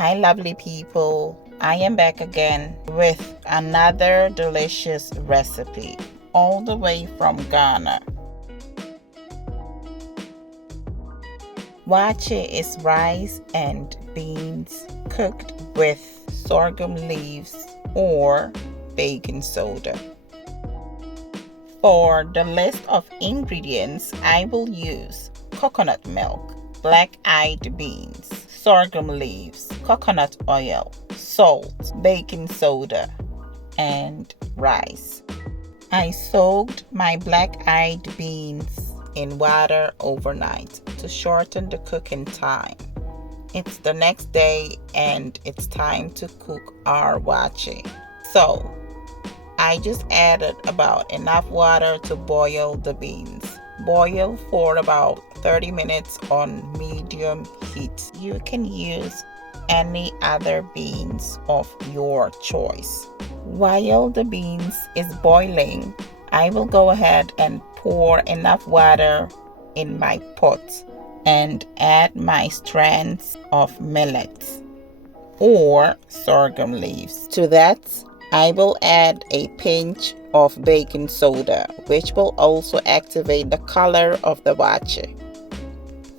Hi lovely people, I am back again with another delicious recipe all the way from Ghana. Waakye is rice and beans cooked with sorghum leaves or baking soda. For the list of ingredients, I will use coconut milk, black-eyed beans, sorghum leaves, coconut oil, salt, baking soda, and rice. I soaked my black-eyed beans in water overnight to shorten the cooking time. It's the next day and it's time to cook our waakye. So I just added about enough water to boil the beans. Boil for about 30 minutes on medium heat. You can use any other beans of your choice. While the beans is boiling, I will go ahead and pour enough water in my pot and add my strands of millet or sorghum leaves. To that, I will add a pinch of baking soda, which will also activate the color of the waakye.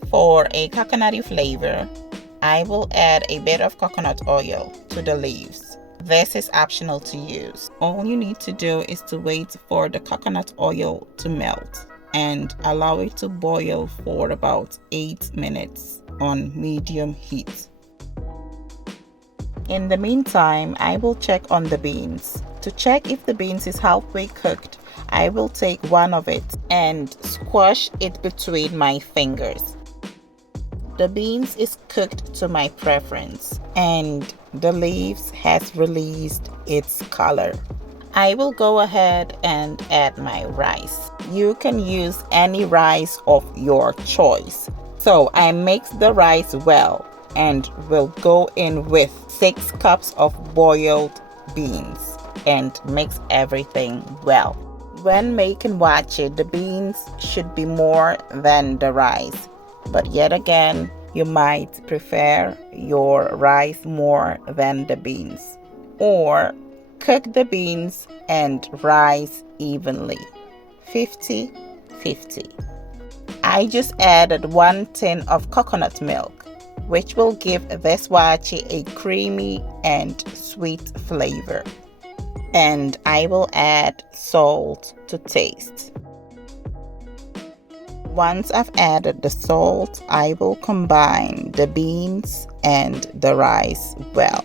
For a coconutty flavor, I will add a bit of coconut oil to the leaves. This is optional to use. All you need to do is to wait for the coconut oil to melt and allow it to boil for about 8 minutes on medium heat. In the meantime, I will check on the beans. To check if the beans is halfway cooked, I will take one of it and squash it between my fingers. The beans is cooked to my preference and the leaves has released its color. I will go ahead and add my rice. You can use any rice of your choice. So I mix the rice well and will go in with 6 cups of boiled beans and mix everything well. When making waakye, the beans should be more than the rice, but yet again, you might prefer your rice more than the beans, or cook the beans and rice evenly, 50-50. I just added 1 tin of coconut milk, which will give this waakye a creamy and sweet flavor. And I will add salt to taste. Once I've added the salt, I will combine the beans and the rice well.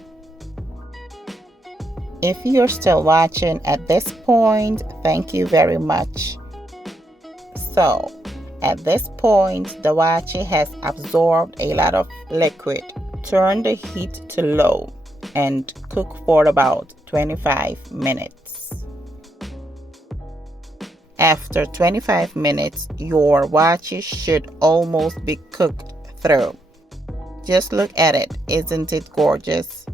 If you're still watching at this point, thank you very much. So, at this point, the waakye has absorbed a lot of liquid. Turn the heat to low and cook for about 25 minutes. After 25 minutes, your waakye should almost be cooked through. Just look at it, isn't it gorgeous?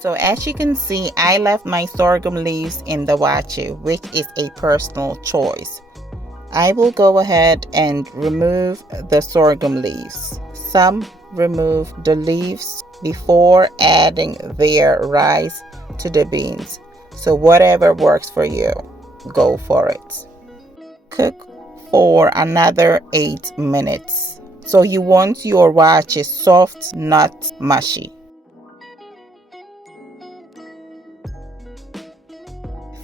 So as you can see, I left my sorghum leaves in the waakye, which is a personal choice. I will go ahead and remove the sorghum leaves. Some remove the leaves before adding their rice to the beans. So whatever works for you, go for it. Cook for another 8 minutes. So you want your waakye soft, not mushy.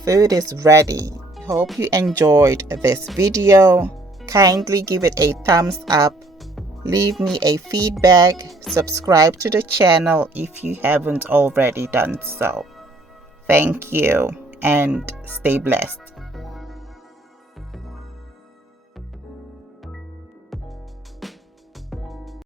Food is ready. Hope you enjoyed this video. Kindly give it a thumbs up. Leave me a feedback. Subscribe to the channel if you haven't already done so. Thank you and stay blessed.